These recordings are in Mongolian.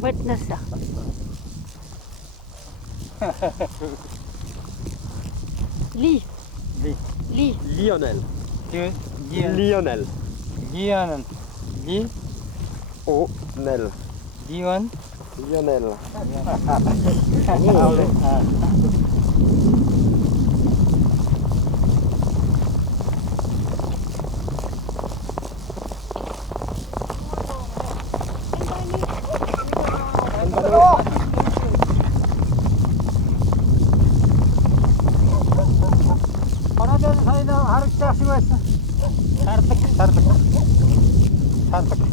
Witness. Lee. Lionel. Lionel. Onel. Lionel. Оноодын сайн харагдчих байсан. Тардаг. Тамаа.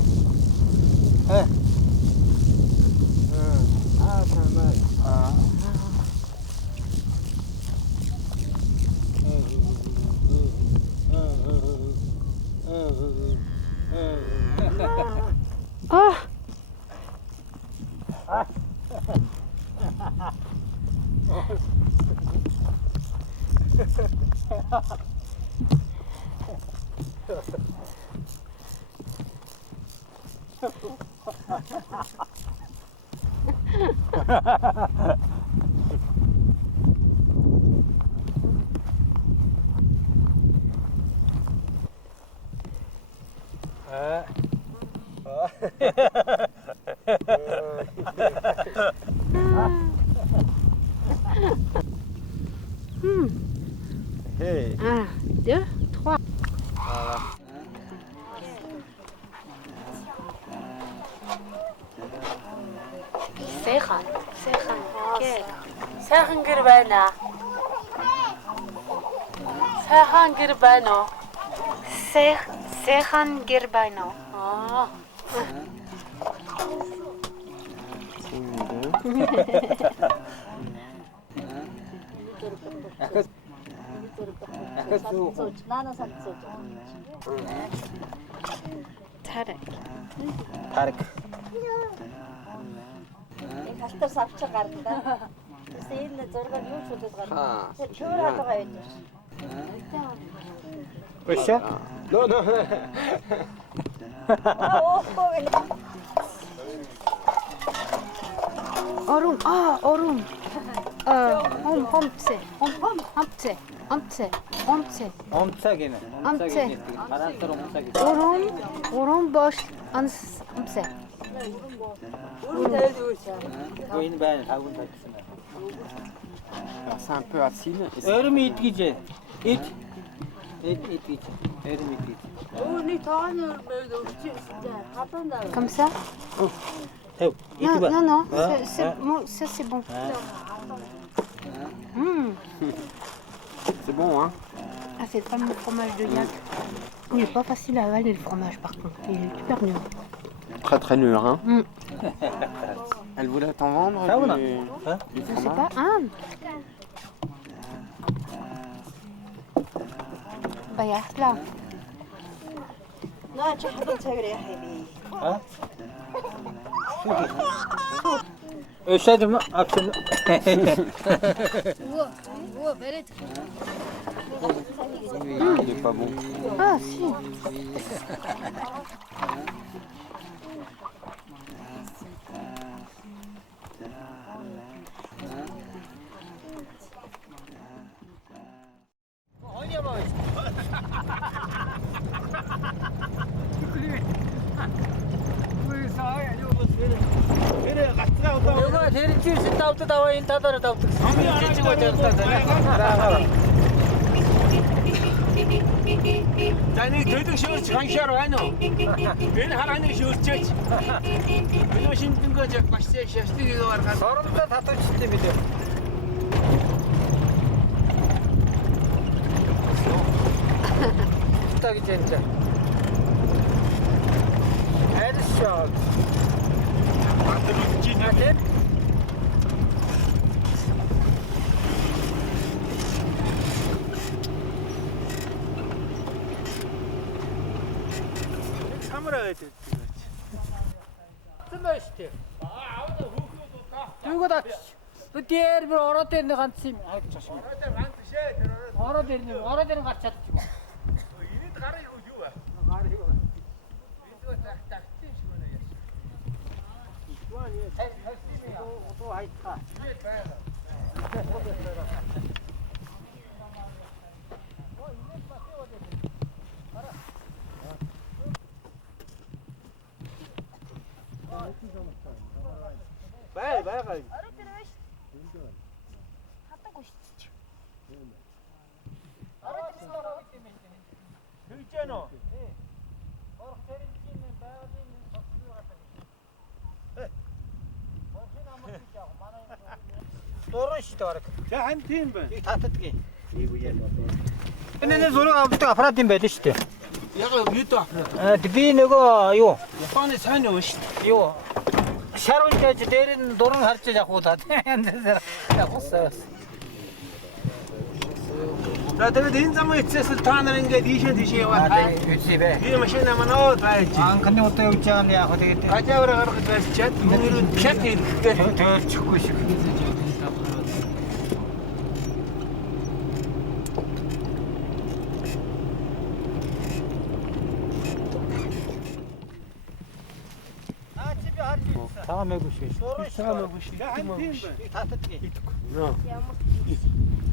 Oh. Hey. 1, 2, 3. Сайхан. Сайхан гэр байна. Сайхан гэр байна. Сайхан гэр байна. Аа. Наана санцууж. Тарик. Их халтар савчаа гарна. Тэсээ энэ зургаар юу ч үлдээд гарна. Тэр чөөр хаалгаа байдаг. Пэша? No. Орум. Омцаг гинэ. Хараалтар омцаг. Орум бош амсе. Энэ байна хагуун тавьсан. C'est un peu acide. Өрөм идгийж. Ид гэж. Өрөм идгийж. Өөний тооны хатанда. Comme ça? Тэв. Non. Ça c'est bon. C'est bon, hein? Ah, c'est comme le fromage de yak. Il n'est pas facile à avaler le fromage par contre. Il est super dur. Très dur, hein? Mm. Elle voulait t'en vendre Ça ou non? du Je sais fromage? pas. Ah. Bah, il y a là. Наа чи хатан цагаар яах юм бэ? Өшөөд авсан. Il est pas bon. Ah, si. Нөгөө тэрчээс давтад аваа энэ талаараа давтдаг. Жижиг байж байгаа. За нэг төлөв шөөрч ханшаар байна уу? Энэ харааны шөөрчөөч. Энэ шиндэнгөө яг маш шашлыг гаргаад Сорондоо татвчтэй билээ. Тагж энэ. Headshot. бандэр үтчихэд Атет. самраа байдаг. Тэмээштэй. Юу гэдэг? Дээр бүр ороод дээр нэг ганц юм. Ороо дээр ганц шээ тэр Ороод дээр гарч чадчих. ирээд гараа юу вэ? Гар юу. Бидөө тагтын шиг байна яаш. Бай гай. Тэгжээнө. Дуран шүү дээ бараг. Тэ хан тийм байна. Их татдагий. Энэ зураг авдаг аппарат юм байл шүү дээ. Яг юу аппарат. Би нөгөө юу? Японы сайн юу шүү дээ. Юу? Шарвал гэж дээр нь дуран харж явуулаад. Явуулсан. За тэгээд энэ замын эцэс та нар ингээд ийшээ яваад Үгүй бай. би машина манаа байж. Анхны удаа явж байгаа нь яг хөө тэгээд Гажавра гаргаж байсчаад мөрөнд чат хийхдээ төөлчихгүй шиг. Таамаагүй шүү. таамаагүй шүү.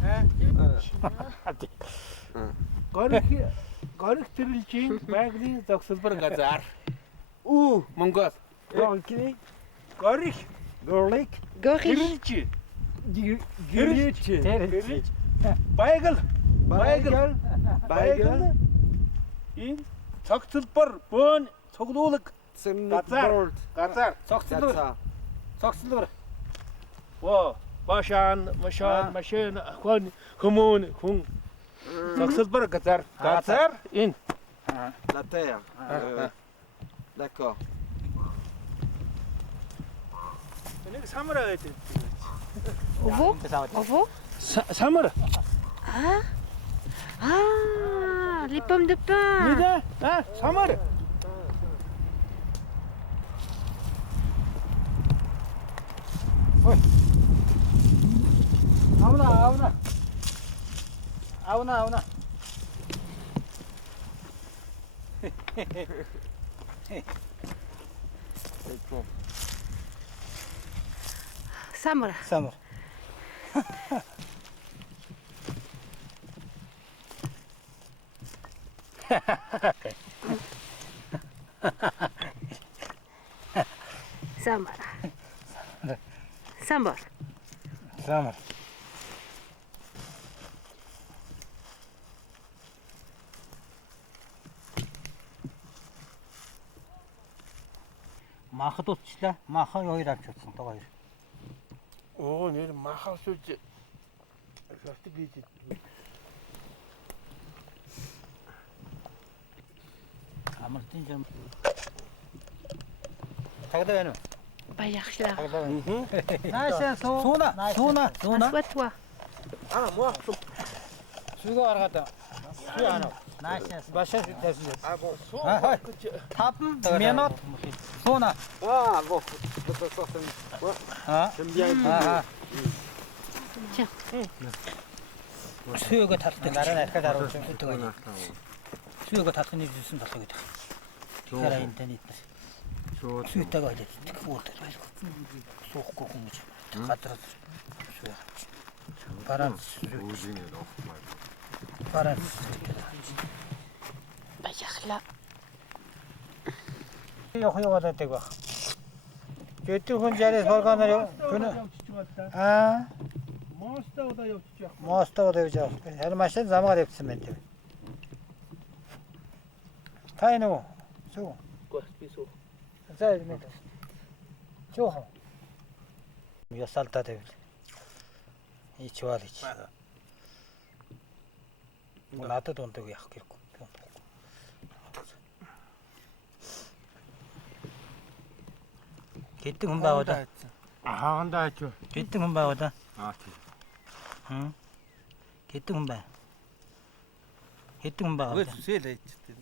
Хан тийм байна. Татдагий. Горих төрөлжийн байгалийн зогсолбор газар. Монгол. Горих төрөлж. Гэрэлж. Байгал. Энэ цогцлбор бөөн цуглуулга газар. Цогцлбор. Во, машин, хүн цогцлбор газар. Энэ. La terre. D'accord. Нэг самара гэдэг. Ovo? Самара. Ah, les pommes de pin. Нэ? Самара. Авна. Samra. Самар. Sambar. Самар. Махад утчлаа. Махан хоёр авч утсан тоо хоёр. Оо нэр махасууж. Шатыг хийж. Амартын жам. Тагда байна уу? Баярлалаа. Наашаа сууна. Assois-toi. Moi. Сүгөө аргада. Сүү анаа. Наашаа. Башаа тавьсан. Bon, 5 минут. Сууна. Bon, de toute façon, j'aime bien les Tiens. Сүүгөө татдаг дараа нь архад харуулж өгдөг байна. Сүүгөө татхны зүйлсэн болох гэдэг. Тэгэхээр энэ тань идэх. Сүүтэйг ойлоо. Уудаг байлгүй. Суухгүй хүн гэж. Гадраа сүү. Баранс. Баярлалаа. Яваад байгаа. Гэтэл хүн жарис болгоноор Мостоо явчих. Мостоо явж байгаа. Харин машин замаар явсан байна тийм. Та энэ үү? Сүү. Госписо. За ийм ээ. Чөөхөн. Ясалтаа тавил. Ичвал ич. Надад ундаг яах гээгүй. Гэтэн хүн байгаа да. Хаандаа ч. Гэтэн хүн байгаа да. Гэтэн хүн бай. Гэтэн хүн байгаа. Үсэл ээжтэй.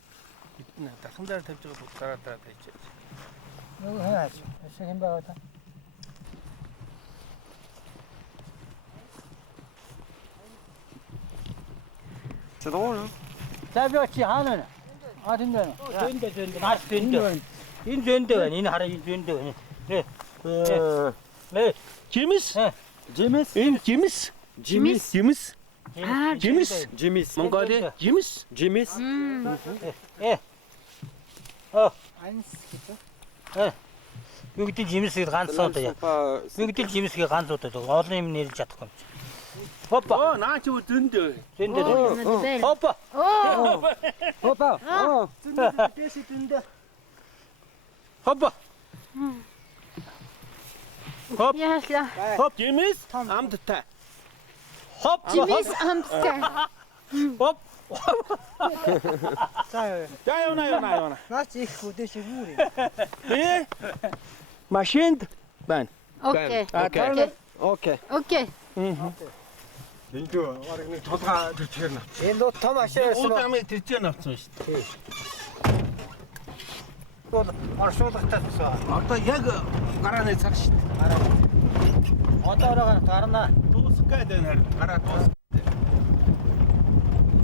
Гэтэн дархан дээр тавьж байгаа дараа байж. Нөгөө хаач. Хэм байгаа да. C'est drôle, hein? За би очи хаана вэ? Тэнд байна. Зөндөө. Наас зөндөө. Энэ зөндөө байна. Энэ хараа энэ зөндөө байна. 네. Жимс. Жимс. Энэ жимс. Жимс. Жимс. Жимс. Жимс. Монголын жимс. Жимс. Юу гэдэг жимс гэдэг ганц удаа яа. Юу гэдэг жимс гэдэг ганц удаа олон юм нэрлэж чадахгүй. Хоппа. Наа чи зөндөө. Зөндөө. Хоппа. Hoppa. Хоппа. Яашлаа. Хоп жимс. Амттай. Хоп. Жимс амттай. Хоп. За Явна. наач их үдээш үүрээ. Э? Машинд байна. Окей. Окей. Окей. Энд орог нэг толгой төрчихөр нав. Энэ доо том ашаа байсан ба. Удаамыг тэрчээ навцсан шүү дээ. Бол маршруттай тусаа. Одоо яг гарааны цаг шүү дээ. Одоо гарна. Дуусах гээд байна харин. Гараа дуусах.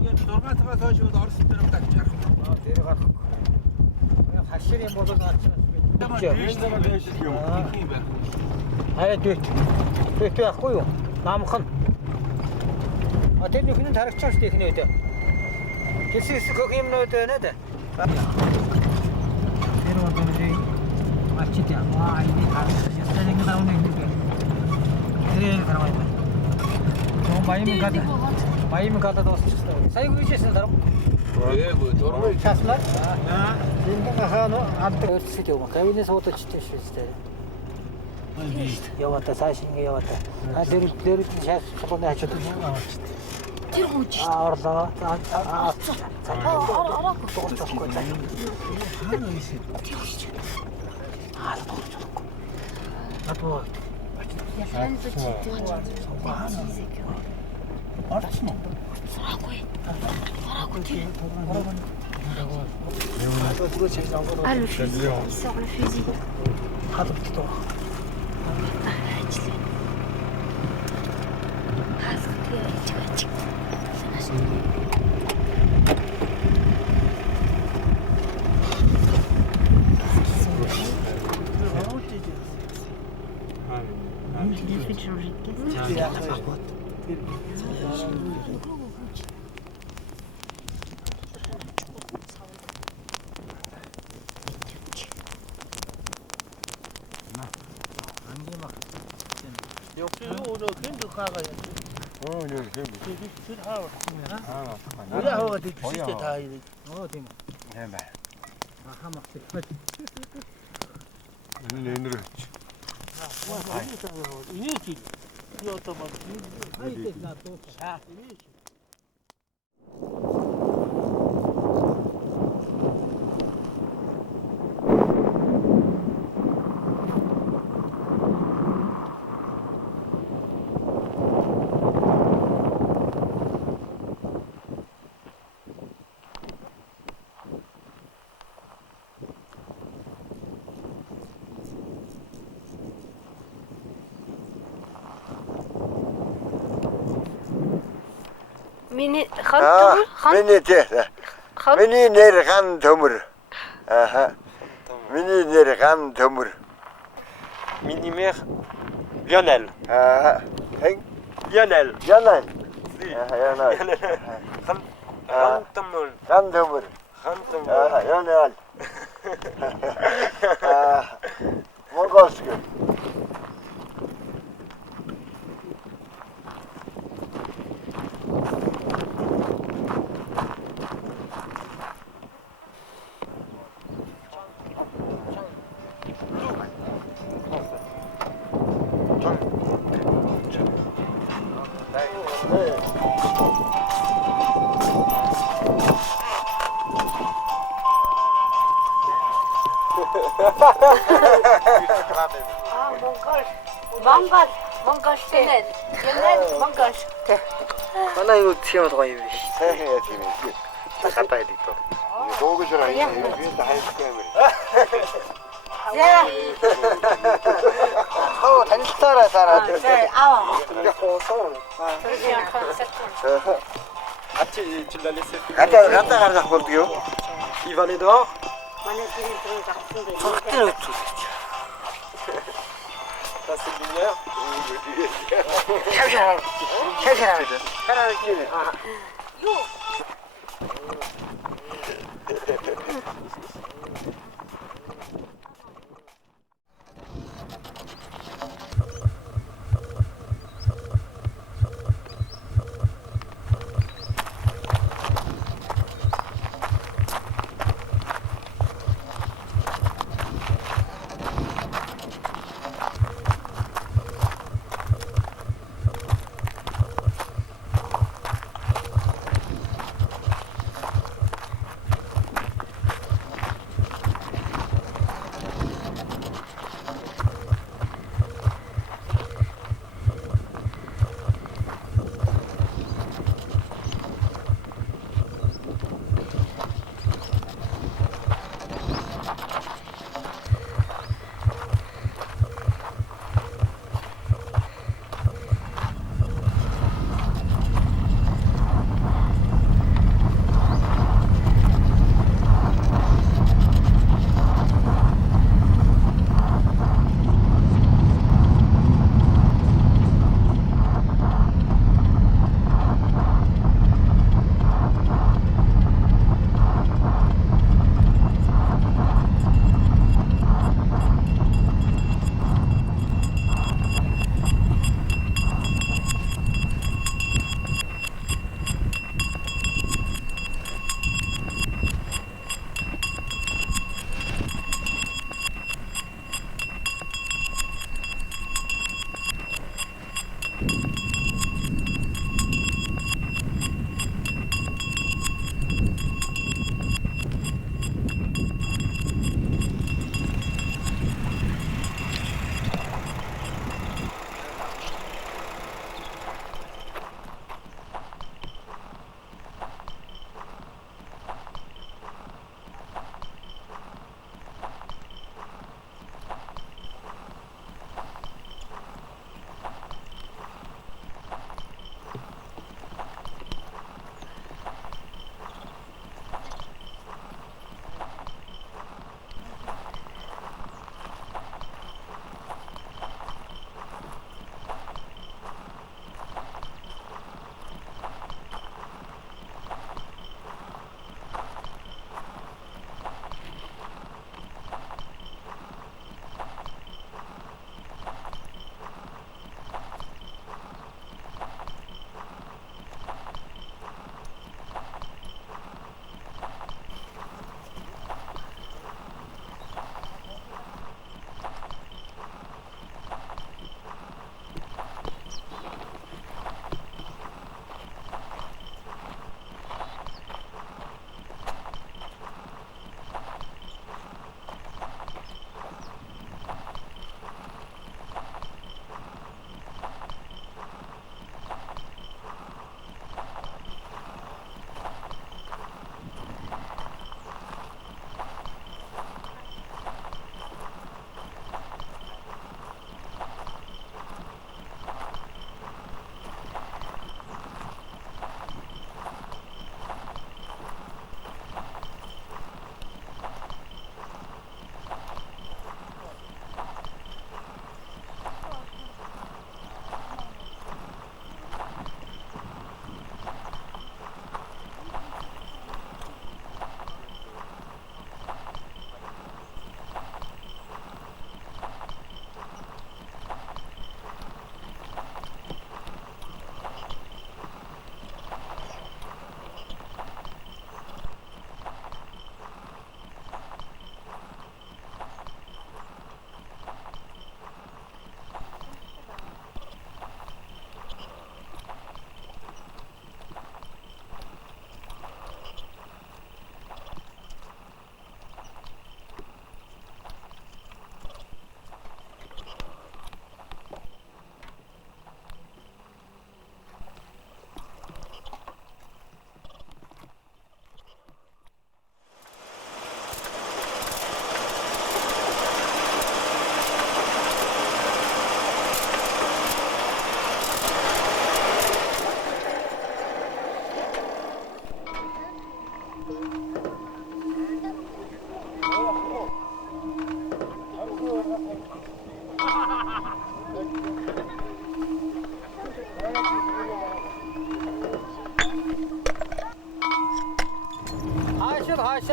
Тэгээд 6 цагаас хойш бол Орос дээр удаа чарах. Тэр гарах. Хашир юм бол гарч Арай дүйт. Дүйт яахгүй юу? Намхан. А тэр нөхөн тарагчаа шүү дээ ихний өдөө. Тэсээс хөх юмнууд байна да. Тэр одоо нэг ачид яа ini ястан ингэ даун нэг нэг. Тэр гараа байна. Баям гадаад дуусчихсан. Сая гүйжсэн дараа. Ээгүү дурмыг Часнаа. Энэ хаано алдаг өрсөд юм. Кавинес удалчтай шүү дээ. Явата цааш ингэ явата. А тэр шаас сухны хачаад байна. Тэр гүйж. Орлоо. Яхан зүйж. Ah, le fusil, il sort le fusil. Il a fait de changer de caisse. 역시 오늘 괜찮게 가가야 돼. 우리 하고가 돼 주실 때다 이래. 이니지. 이것도 뭐. Миний хан төмөр Миний дээ. Миний нэр хан төмөр. Аха. Миний нэр хан төмөр. Миний мэр Lionel. Аха. Lionel. Янай. Аха, янай. Хан төмөр. Хан төмөр. Хан төмөр. Аха, янай. Монголск. Монгол шнэ. Яна монгол. Манай юу тийм гоё юм биш. Сайхан яа тийм ээ. Тахатай дito. Дуугажраа би хайхгүй юм. Яа. Оо, танилцаараа сараад. Аа. Ати tu l'as laissé. Гадаа гаргах болдгоо юу? Il va aller dehors. Манай тийм зүйл зарсан дээ. Цогтэр өчүүл.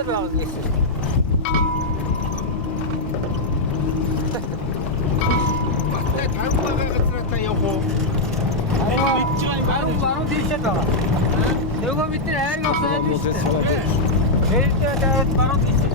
тийшээ байгаа гэсэн. Баттай тархуу байгаа газраа та явах уу? Баруун тийшээ байгаа. Нөгөө бид нар хайрыг авсан юм шүү дээ. Баруун тийшээ.